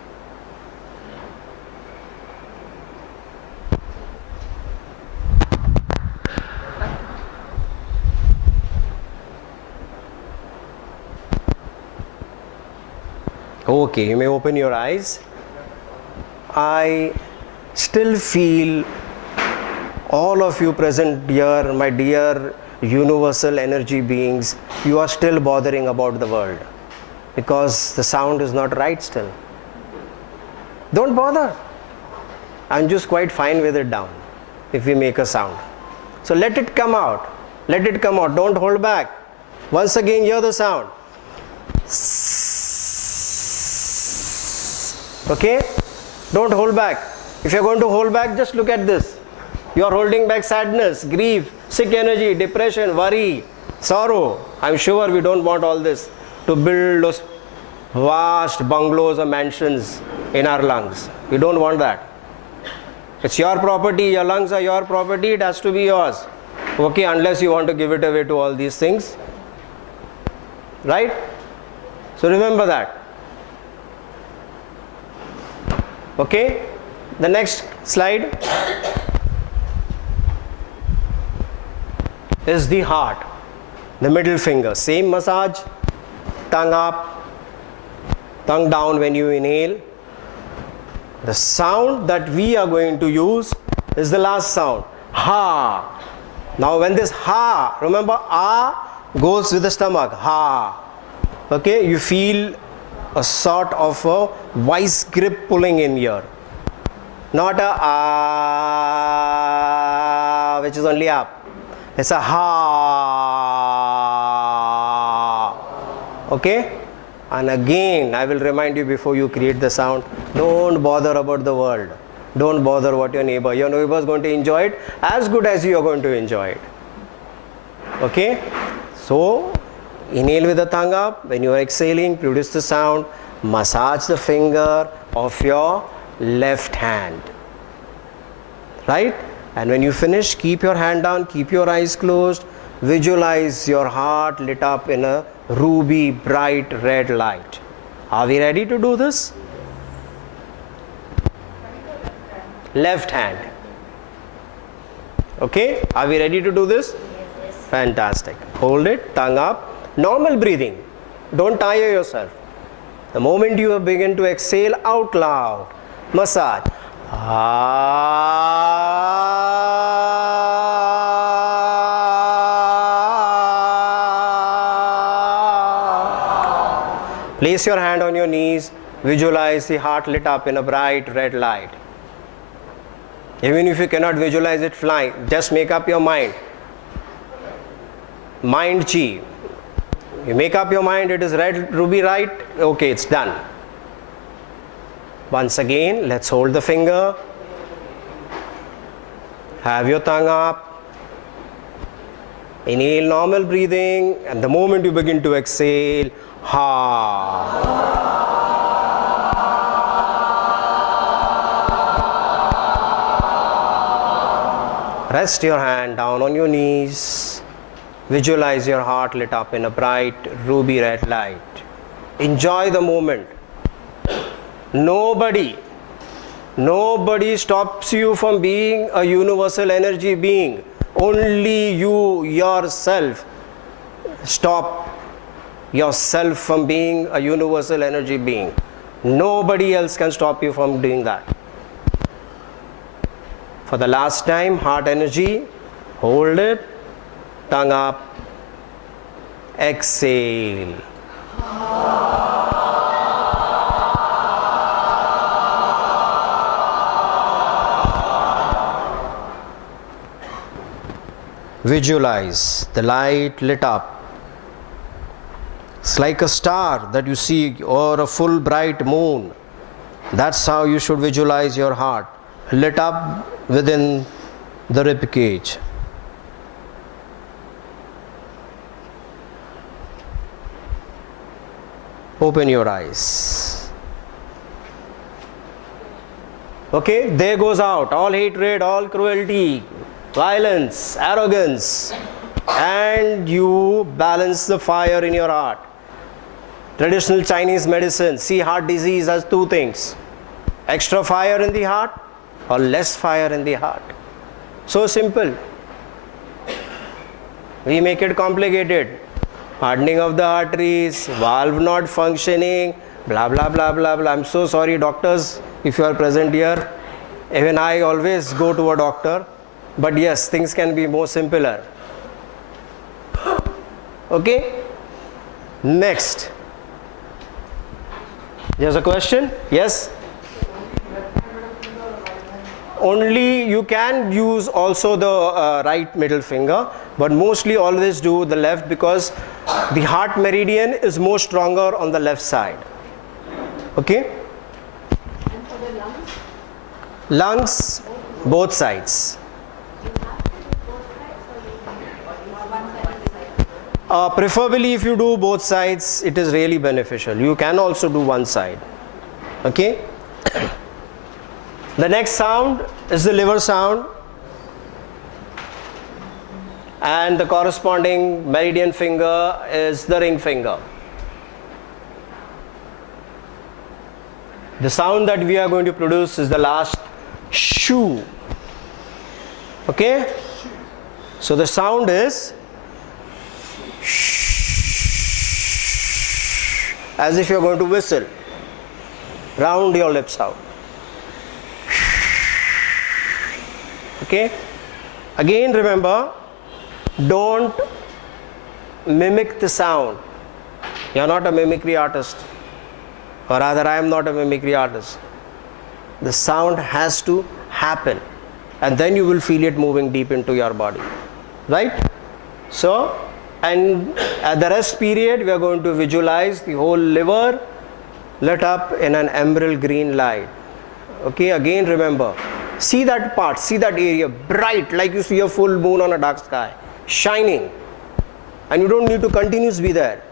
Okay, you may open your eyes. I still feel all of you present here, my dear universal energy beings, you are still bothering about the world because the sound is not right still. Don't bother. I'm just quite fine with it down if we make a sound. So let it come out. Let it come out. Don't hold back. Once again, hear the sound. Okay? Don't hold back. If you're going to hold back, just look at this. You are holding back sadness, grief, sick energy, depression, worry, sorrow. I'm sure we don't want all this to build those vast bungalows or mansions in our lungs. We don't want that. It's your property, your lungs are your property, it has to be yours. Okay, unless you want to give it away to all these things. Right? So remember that. Okay? The next slide is the heart, the middle finger. Same massage, tongue up, tongue down when you inhale. The sound that we are going to use is the last sound, ha. Now when this ha, remember ah goes with the stomach, ha. Okay, you feel a sort of a vice grip pulling in here. Not a ah, which is only up. It's a ha. Okay? And again, I will remind you before you create the sound, don't bother about the world. Don't bother what your neighbor is going to enjoy it as good as you are going to enjoy it. Okay? So, inhale with the tongue up. When you are exhaling, produce the sound. Massage the finger of your left hand. Right? And when you finish, keep your hand down, keep your eyes closed. Visualize your heart lit up in a ruby bright red light. Are we ready to do this? Left hand. Okay? Are we ready to do this? Fantastic. Hold it, tongue up. Normal breathing. Don't tire yourself. The moment you begin to exhale out loud, massage. Place your hand on your knees. Visualize the heart lit up in a bright red light. Even if you cannot visualize it flying, just make up your mind. Mind chi. You make up your mind, it is red, ruby, right? Okay, it's done. Once again, let's hold the finger. Have your tongue up. Inhale normal breathing, and the moment you begin to exhale, ha. Rest your hand down on your knees. Visualize your heart lit up in a bright ruby red light. Enjoy the moment. Nobody stops you from being a universal energy being. Only you yourself stop yourself from being a universal energy being. Nobody else can stop you from doing that. For the last time, heart energy, hold it, tongue up, exhale. Visualize the light lit up. It's like a star that you see or a full bright moon. That's how you should visualize your heart, lit up within the rib cage. Open your eyes. Okay, there goes out all hatred, all cruelty, violence, arrogance, and you balance the fire in your heart. Traditional Chinese medicine see heart disease as two things: extra fire in the heart or less fire in the heart. So simple. We make it complicated. Hardening of the arteries, valve not functioning, blah blah blah blah blah. I'm so sorry, doctors, if you are present here. Even I always go to a doctor, but yes, things can be more simpler. Okay? Next. There's a question? Yes? Only you can use also the right middle finger, but mostly always do the left, because the heart meridian is more stronger on the left side. Okay? And for the lungs? Lungs, both sides. You have to do both sides, or you one side and side? Preferably if you do both sides, it is really beneficial. You can also do one side. Okay? The next sound is the liver sound, and the corresponding meridian finger is the ring finger. The sound that we are going to produce is the last shoo. Okay? So the sound is as if you are going to whistle. Round your lips out. Okay? Again, remember, don't mimic the sound. You are not a mimicry artist, or rather I am not a mimicry artist. The sound has to happen, and then you will feel it moving deep into your body, right? So, and at the rest period we are going to visualize the whole liver lit up in an emerald green light. Okay, again remember, see that part, see that area bright, like you see a full moon on a dark sky, shining, and you don't need to continuously be there.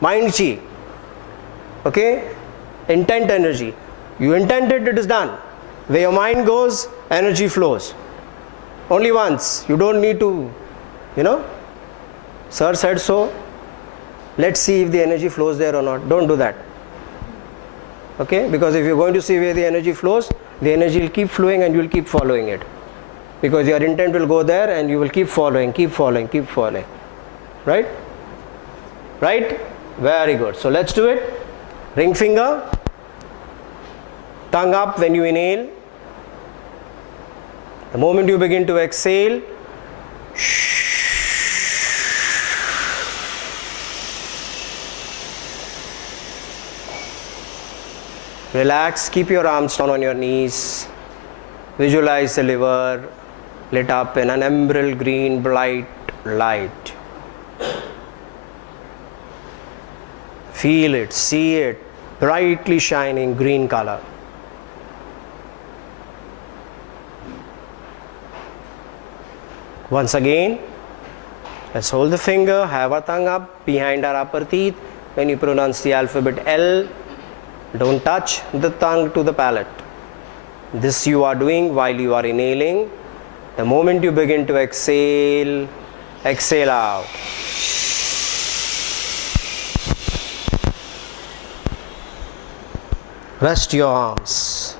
Mind chi, okay, intent energy. You intend it, it is done. Where your mind goes, energy flows. Only once. You don't need to, sir said so, let's see if the energy flows there or not. Don't do that. Okay, because if you're going to see where the energy flows, the energy will keep flowing and you will keep following it, because your intent will go there and you will keep following. Right? Right? Very good. So let's do it. Ring finger, tongue up when you inhale. The moment you begin to exhale, relax, keep your arms down on your knees. Visualize the liver lit up in an emerald green bright light. Feel it, see it, brightly shining green color. Once again, let's hold the finger, have our tongue up behind our upper teeth. When you pronounce the alphabet L, don't touch the tongue to the palate. This you are doing while you are inhaling. The moment you begin to exhale, exhale out. Rest your arms.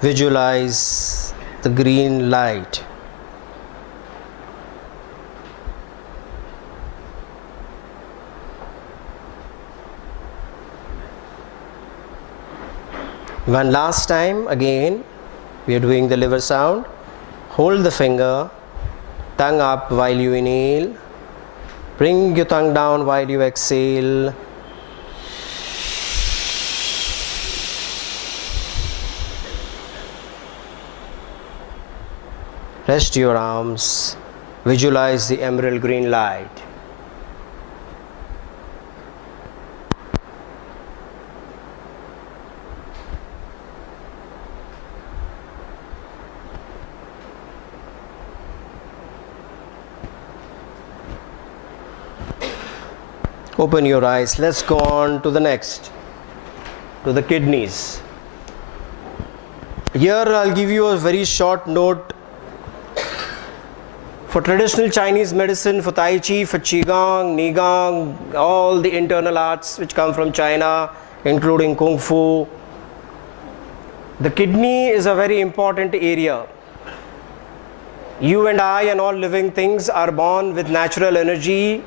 Visualize the green light. One last time, again, we are doing the liver sound. Hold the finger, tongue up while you inhale. Bring your tongue down while you exhale. Rest your arms. Visualize the emerald green light. Open your eyes. Let's go on to the next, to the kidneys. Here I'll give you a very short note. For traditional Chinese medicine, for Tai Chi, for Qigong, Nigong, all the internal arts which come from China, including Kung Fu, the kidney is a very important area. You and I and all living things are born with natural energy,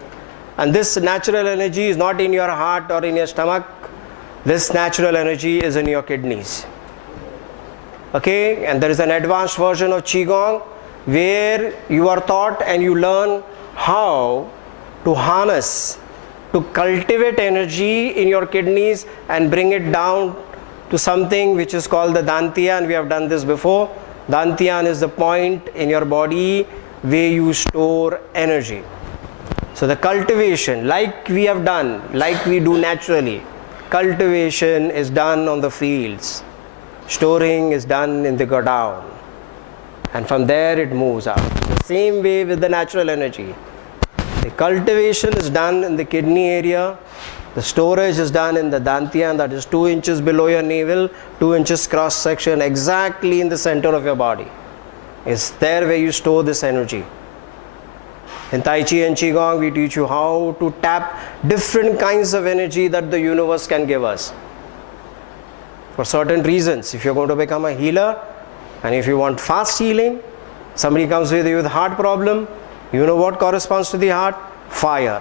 and this natural energy is not in your heart or in your stomach. This natural energy is in your kidneys. Okay, and there is an advanced version of Qigong where you are taught and you learn how to harness, to cultivate energy in your kidneys and bring it down to something which is called the Dantian, and we have done this before. Dantian is the point in your body where you store energy. So the cultivation, like we have done, like we do naturally, cultivation is done on the fields. Storing is done in the godown. And from there it moves out. The same way with the natural energy. The cultivation is done in the kidney area. The storage is done in the dantian, that is 2 inches below your navel, 2 inches cross section, exactly in the center of your body. It's there where you store this energy. In Tai Chi and Qigong, we teach you how to tap different kinds of energy that the universe can give us. For certain reasons, if you're going to become a healer, and if you want fast healing, somebody comes with you with heart problem, you know what corresponds to the heart? Fire.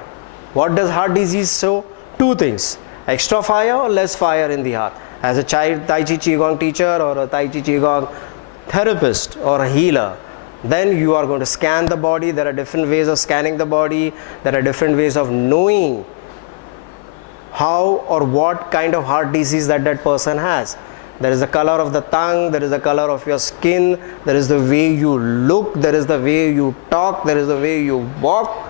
What does heart disease show? 2 things, extra fire or less fire in the heart. As a Tai Chi Qigong teacher or a Tai Chi Qigong therapist or a healer, then you are going to scan the body. There are different ways of scanning the body. There are different ways of knowing how or what kind of heart disease that person has. There is the color of the tongue, there is the color of your skin, there is the way you look, there is the way you talk, there is the way you walk.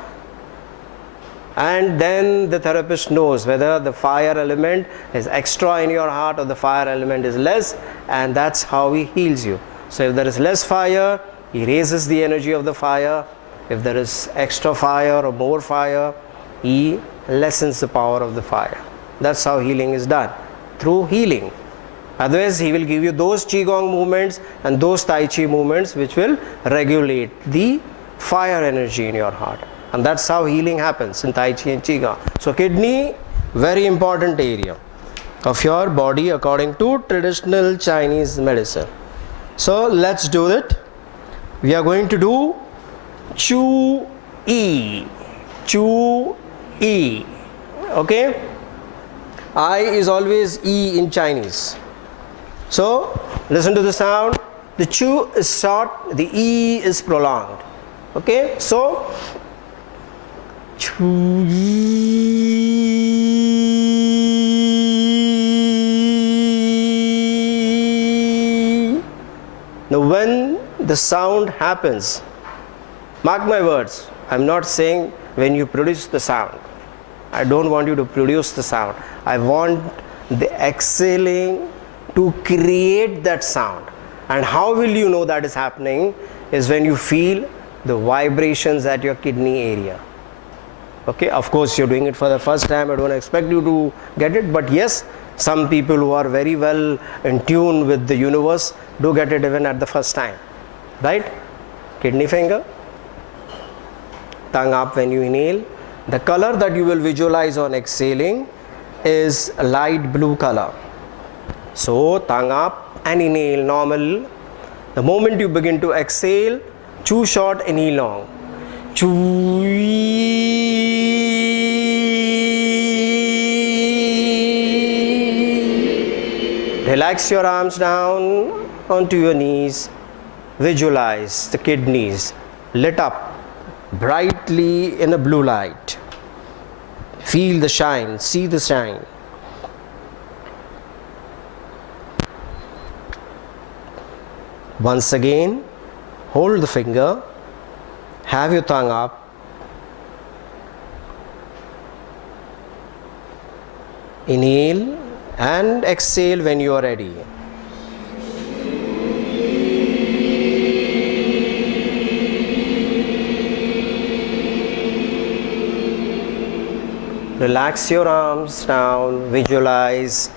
And then the therapist knows whether the fire element is extra in your heart or the fire element is less, and that's how he heals you. So if there is less fire, he raises the energy of the fire. If there is extra fire or more fire, he lessens the power of the fire. That's how healing is done, through healing. Otherwise, he will give you those Qigong movements and those Tai Chi movements which will regulate the fire energy in your heart. And that's how healing happens in Tai Chi and Qigong. So kidney, very important area of your body according to traditional Chinese medicine. So let's do it. We are going to do Chu E. Chu E. Okay? I is always E in Chinese. So listen to the sound. The Chu is short, the E is prolonged. Okay? So Chu E. Now when the sound happens, mark my words, I'm not saying when you produce the sound. I don't want you to produce the sound. I want the exhaling to create that sound. And how will you know that is happening is when you feel the vibrations at your kidney area. Okay, of course you're doing it for the first time. I don't expect you to get it, but yes, some people who are very well in tune with the universe do get it even at the first time. Right? Kidney finger, tongue up when you inhale. The color that you will visualize on exhaling is a light blue color. So tongue up and inhale normal. The moment you begin to exhale, chew short, inhale long. Chew. Relax your arms down onto your knees. Visualize the kidneys lit up brightly in a blue light. Feel the shine, see the shine. Once again, hold the finger, have your tongue up, inhale and exhale when you are ready. Relax your arms down, visualize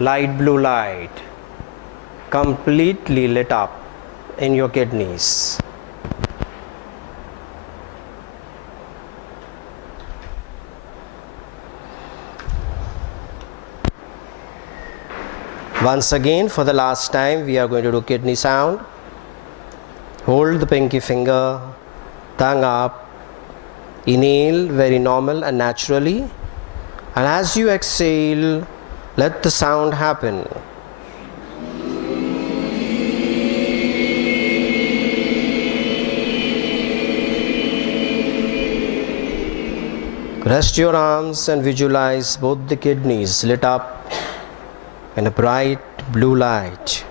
light blue light completely lit up in your kidneys. Once again, for the last time, we are going to do kidney sound. Hold the pinky finger, tongue up, inhale very normal and naturally, and as you exhale, let the sound happen. Rest your arms and visualize both the kidneys lit up in a bright blue light.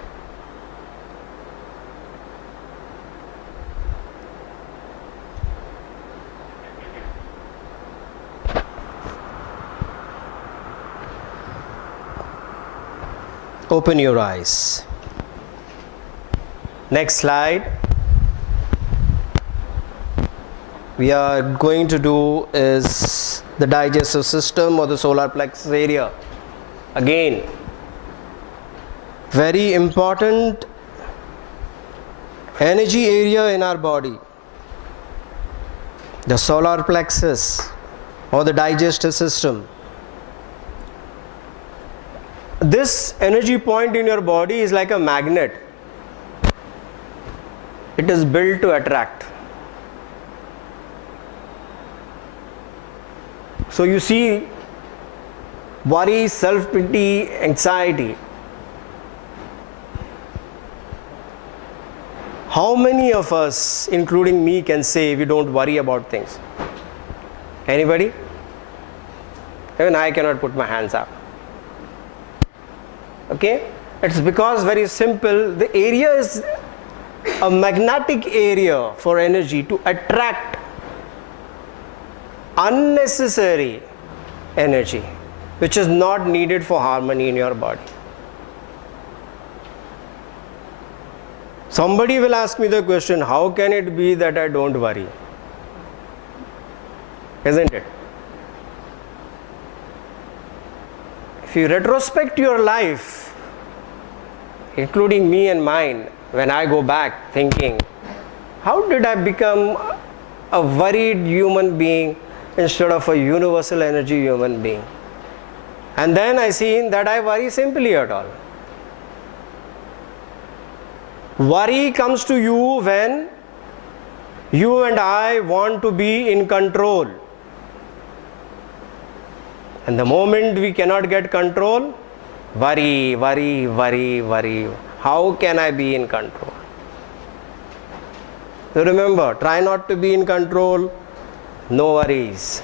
Open your eyes. Next slide. We are going to do is the digestive system or the solar plexus area. Again, very important energy area in our body. The solar plexus or the digestive system. This energy point in your body is like a magnet. It is built to attract. So you see, worry, self-pity, anxiety. How many of us, including me, can say we don't worry about things? Anybody? Even I cannot put my hands up. Okay? It's because very simple, the area is a magnetic area for energy to attract unnecessary energy which is not needed for harmony in your body. Somebody will ask me the question, how can it be that I don't worry? Isn't it? If you retrospect your life, including me and mine, when I go back thinking, how did I become a worried human being instead of a universal energy human being? And then I see that I worry simply at all. Worry comes to you when you and I want to be in control. And the moment we cannot get control, worry, worry, worry, worry. How can I be in control? So remember, try not to be in control, no worries.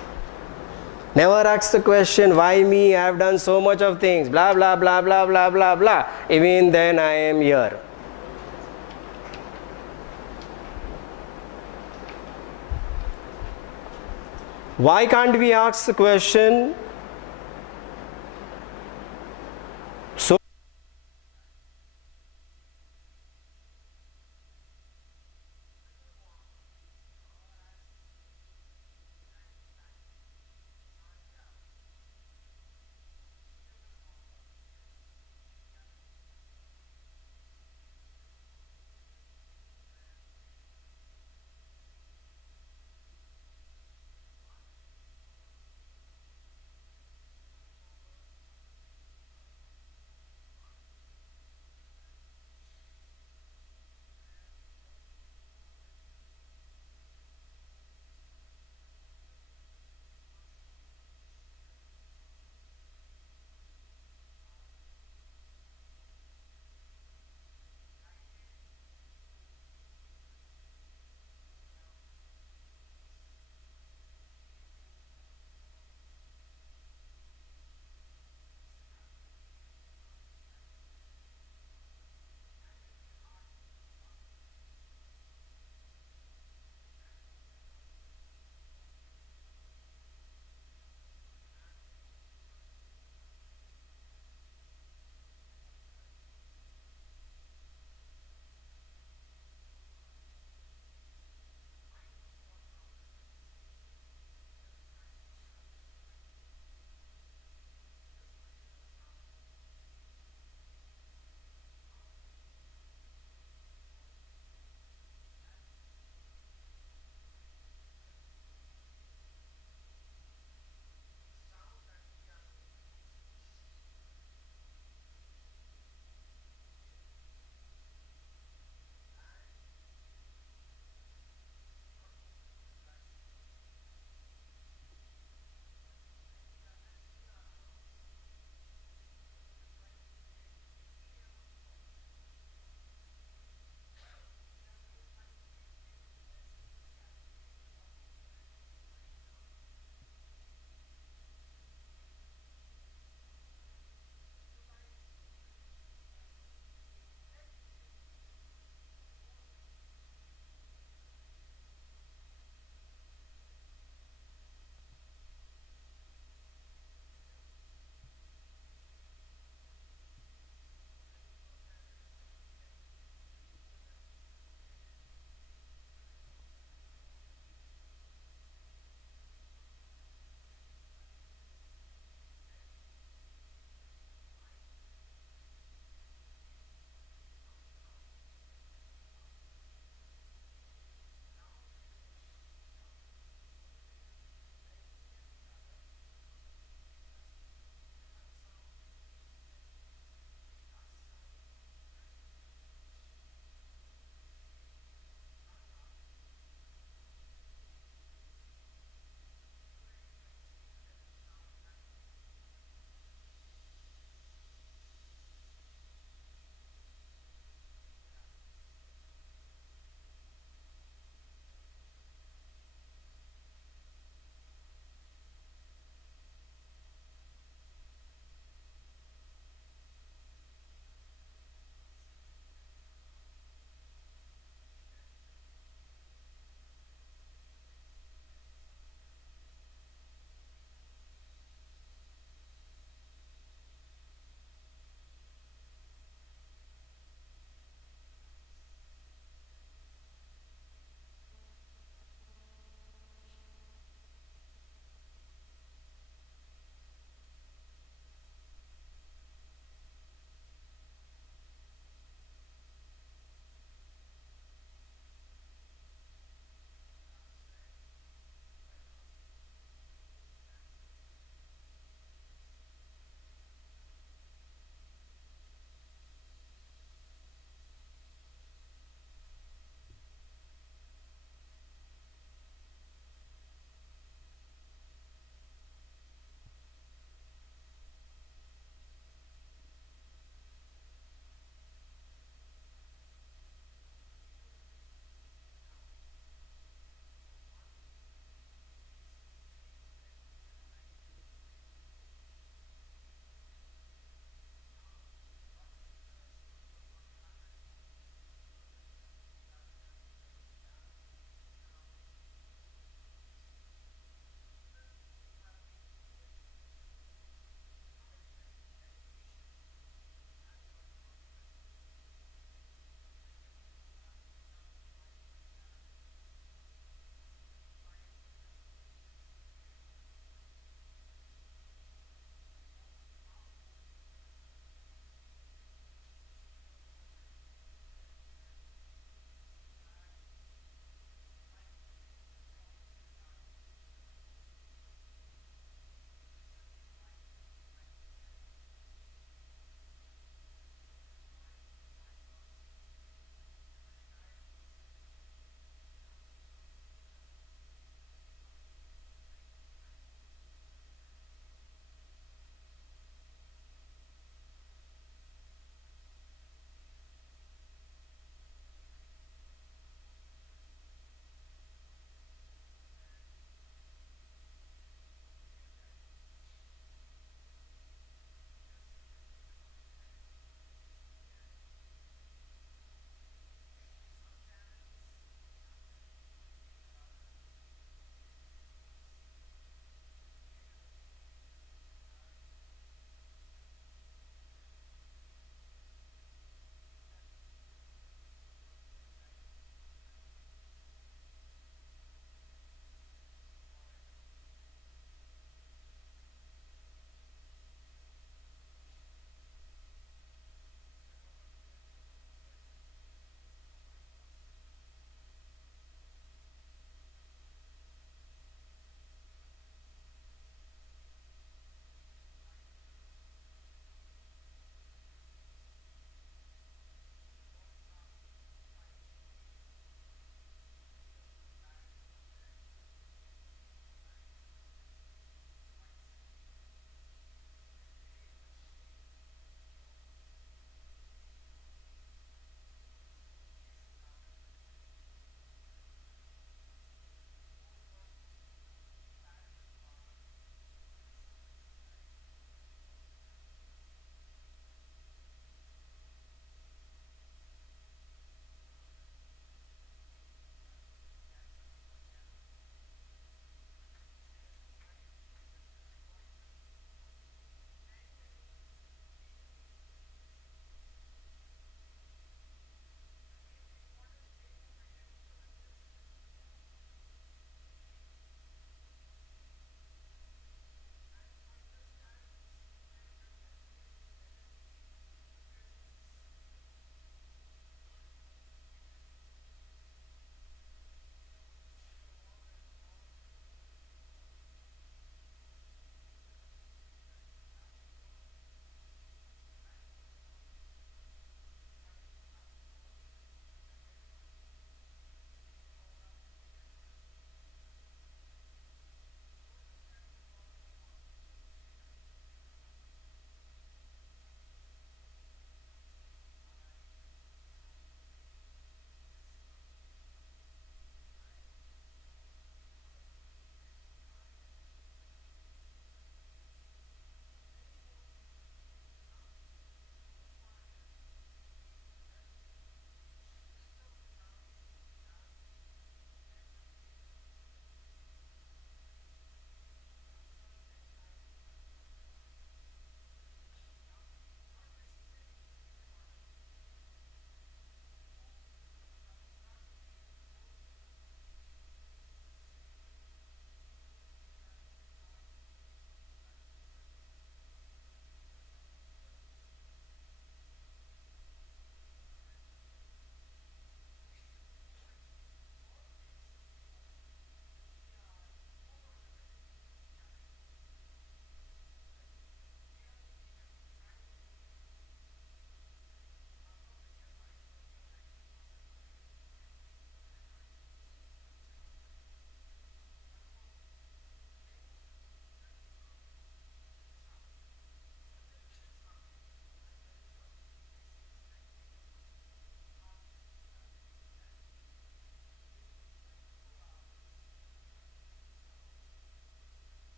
Never ask the question, why me? I have done so much of things, blah, blah, blah, blah, blah, blah, blah. Even then I am here. Why can't we ask the question,